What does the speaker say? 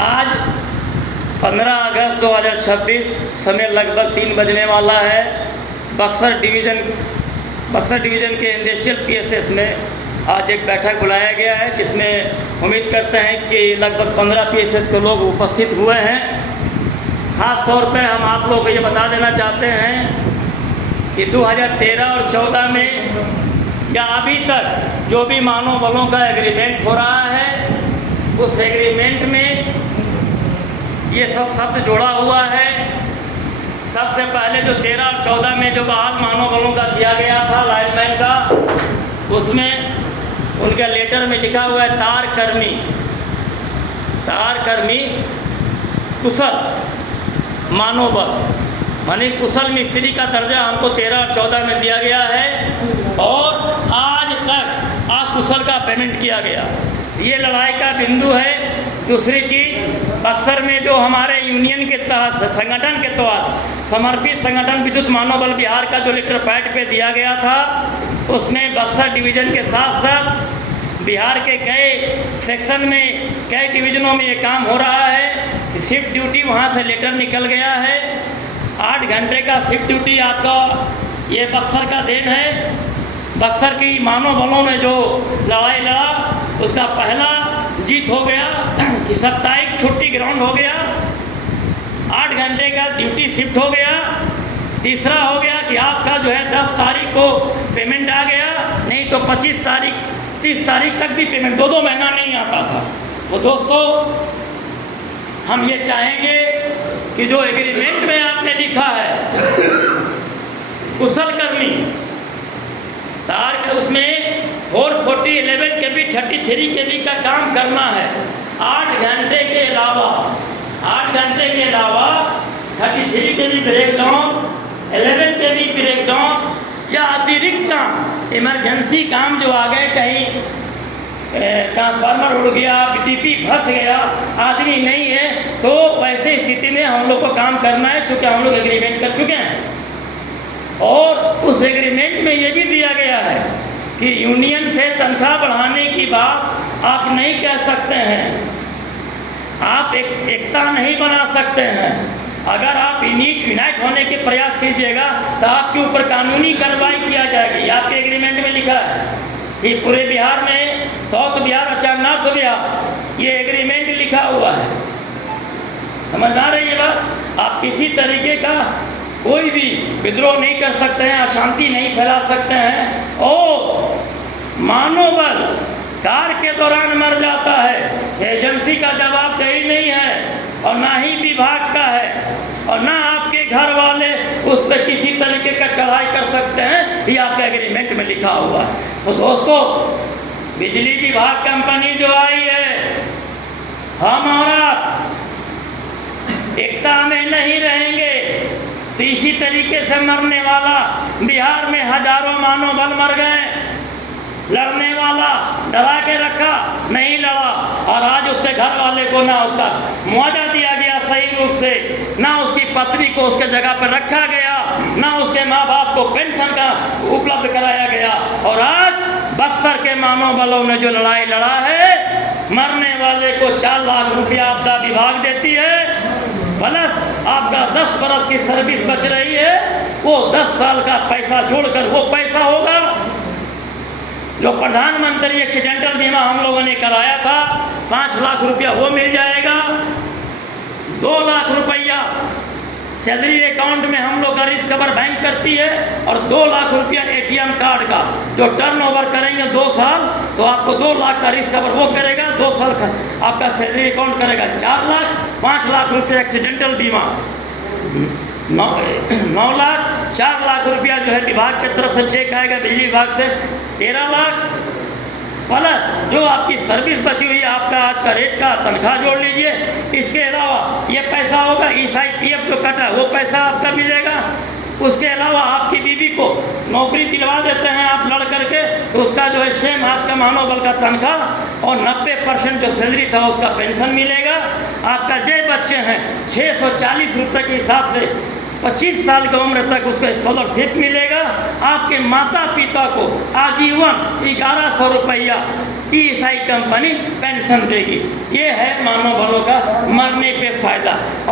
आज 15 अगस्त 2026 समय लगभग 3 बजने वाला है। बक्सर डिवीज़न के इंडस्ट्रियल पीएसएस में आज एक बैठक बुलाया गया है, जिसमें उम्मीद करते हैं कि लगभग 15 पीएसएस के लोग उपस्थित हुए हैं। ख़ास तौर पे हम आप लोगों को ये बता देना चाहते हैं कि 2013 और 14 में या अभी तक जो भी मानव बलों का एग्रीमेंट हो रहा है, उस एग्रीमेंट में ये सब शब्द जोड़ा हुआ है। सबसे पहले जो 13 और 14 में जो बहाल मानव बलों का किया गया था लाइनमैन का, उसमें उनके लेटर में लिखा हुआ है तार कर्मी कुशल मानव बल, माने कुशल मिस्त्री का दर्जा हमको 13 और 14 में दिया गया है और आज तक अकुशल का पेमेंट किया गया। ये लड़ाई का बिंदु है। दूसरी चीज़, बक्सर में जो हमारे यूनियन के तहत संगठन के तहत समर्पित संगठन विद्युत मानव बल बिहार का जो लेटर पैड पे दिया गया था, उसमें बक्सर डिवीज़न के साथ साथ बिहार के कई सेक्शन में, कई डिवीज़नों में ये काम हो रहा है। शिफ्ट ड्यूटी वहाँ से लेटर निकल गया है। 8 घंटे का शिफ्ट ड्यूटी आपका ये बक्सर का देन है। बक्सर की मानव बलों ने जो लड़ाई लड़ा, उसका पहला जीत हो गया कि साप्ताहिक छुट्टी ग्राउंड हो गया, 8 घंटे का ड्यूटी शिफ्ट हो गया। तीसरा हो गया कि आपका जो है 10 तारीख को पेमेंट आ गया, नहीं तो 25 तारीख 30 तारीख तक भी पेमेंट 2 महीना नहीं आता था। तो दोस्तों, हम ये चाहेंगे कि जो एग्रीमेंट में आपने लिखा है कुशल कर्मी तार के, उसमें 440 11 kV 33 kV का काम करना है। 8 घंटे के अलावा 33 kV break down, 11 kV break down या अतिरिक्त काम, इमरजेंसी काम जो आ गए, कहीं ट्रांसफार्मर उड़ गया, टीपी फंस गया, आदमी नहीं है, तो वैसे स्थिति में हम लोग को काम करना है, चूँकि हम लोग एग्रीमेंट कर चुके हैं। और उस एग्रीमेंट में ये भी दिया गया है कि यूनियन से तनख्वाह बढ़ाने की बात आप नहीं कह सकते हैं, आप एकता नहीं बना सकते हैं। अगर आप यूनाइट होने के प्रयास कीजिएगा तो आपके ऊपर कानूनी कार्रवाई किया जाएगी। आपके एग्रीमेंट में लिखा है कि पूरे बिहार में साउथ बिहार और नॉर्थ बिहार, ये एग्रीमेंट लिखा हुआ है। समझ आ रही है बात? आप किसी तरीके का कोई भी विद्रोह नहीं कर सकते हैं, अशांति नहीं फैला सकते हैं। और मानव बल कार्य के दौरान मर जाता है, एजेंसी का जवाबदेही नहीं है और ना ही विभाग का है, और ना आपके घर वाले उस पर किसी तरीके का चढ़ाई कर सकते हैं। ये आपका एग्रीमेंट में लिखा हुआ है। तो दोस्तों, बिजली विभाग कंपनी जो आई है, हम और आप एकता में नहीं रहेंगे तो इसी तरीके से मरने वाला, बिहार में हजारों मानव बल मर गए, लड़ने वाला डरा के रखा, नहीं लड़ा, और आज उसके घर वाले को ना उसका मुआवजा दिया गया सही रूप से, ना उसकी पत्नी को उसके जगह पर रखा गया, ना उसके माँ बाप को पेंशन का उपलब्ध कराया गया। और आज बक्सर के मानव बलों ने जो लड़ाई लड़ा है, मरने वाले को 4 लाख रुपया आपदा विभाग देती है, प्लस आपका 10 बरस की सर्विस बच रही है, वो 10 साल का पैसा जोड़कर वो पैसा होगा जो प्रधानमंत्री एक्सीडेंटल बीमा हम लोगों ने कराया था, 5 लाख रुपया वो मिल जाएगा। 2 लाख रुपया सैलरी अकाउंट में हम लोग का रिस्क कवर बैंक करती है, और 2 लाख रुपया ATM कार्ड का जो टर्नओवर करेंगे 2 साल, तो आपको 2 लाख का रिस्क कवर वो करेगा, 2 साल का आपका सैलरी अकाउंट करेगा 4 लाख, 5 लाख रुपया एक्सीडेंटल बीमा, 9 लाख, 4 लाख रुपया जो है विभाग की तरफ से चेक आएगा बिजली विभाग से, 13 लाख, प्लस जो आपकी सर्विस बची हुई है, आपका आज का रेट का तनख्वाह जोड़ लीजिए। इसके अलावा ये पैसा होगा, ECPF जो कटा वो पैसा आपका मिलेगा। उसके अलावा आपकी बीवी को नौकरी दिलवा देते हैं आप लड़ करके, तो उसका जो है सेम आज का मानव बल का तनख्वाह और 90% जो सैलरी था उसका पेंशन मिलेगा। आपका जो बच्चे हैं 640 रुपये के हिसाब से 25 साल की उम्र तक उसको स्कॉलरशिप मिलेगा। आपके माता पिता को आजीवन 1100 रुपया ESI कंपनी पेंशन देगी। ये है मानव बलों का मरने पे फ़ायदा।